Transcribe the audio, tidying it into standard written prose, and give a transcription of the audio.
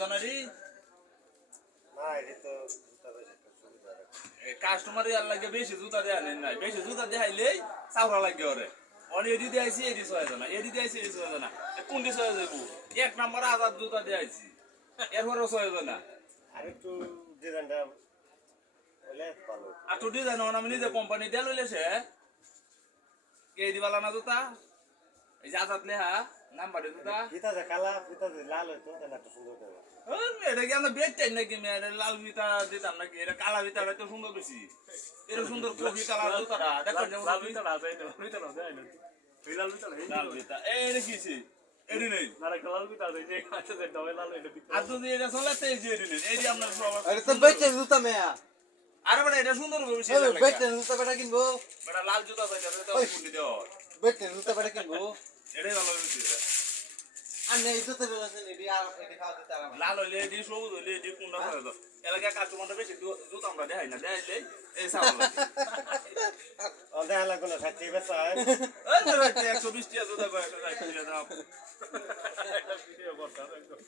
জনেরই না এটা তো জুতা বেশি সুবিধা কাস্টমার ইয়ার লাগে বেশি জুতা দেয়া নেন নাই বেশি জুতা দেখাইলেই চাউরা লাগে ওরে অনে এডি দিয়েছি এডি 6 জন এডি দিয়েছি এডি 6 জন কোনটি 6 যাবো এক নাম্বার আজাদ জুতা দিয়েছি এরপরও 6 জন আর একটু ডিজাইনটা হলে ভালো আর তো ডিজাইন আমি নিজে কোম্পানি দিয়ে লইলেছে কে দিবালা না জুতা এই যে আজাদ লেহা নাম্বারে জুতা ফিতা যে কালা ফিতা যে লাল হইতো তাহলে একটা সুন্দর হবে এটা কি আমরা বেচতেন নাকি মেয়ের লাল ফিতা দিতাম নাকি এটা কালা ফিতাটা তো সুন্দর বেশি এর সুন্দর কফি কালার জুতাটা দেখেন যেমন লাল বিটা আছে না বিটা না দেয় না ওই লাল বিটা নেই লাল ফিতা এই দেখিছি এডি নেই না রে লাল বিটা আছে যে আছে যে ডবে লাল এটা বিটা আর যদি এটা চলাতে এই যে এডি নেই এই যে আপনার সবার আরে তো বেচে জুতা মেয়া আরে বড় এটা সুন্দর হবে বেশি ওই বেচে জুতা বেটা কিনবো বড় লাল জুতা চাইতে তো পুনি দাও বেচে জুতা বেটা কিনবো এটাই ভালো বেশি আর নেই জুতা বেটা নেই আর এটা খাওয়া দিতে পারবে লাল হইলে এডি সবুজ হইলে এডি কোনটা করে দাও এলাকা কাস্টমারটা বেশি জুতা আমরা দেখাই না দেখাইলে এই সাবান ওটা হলো কোনো সাথে বেসায় এই যে 120 টাকা জুতা করে একটা ভিডিও করতে একদম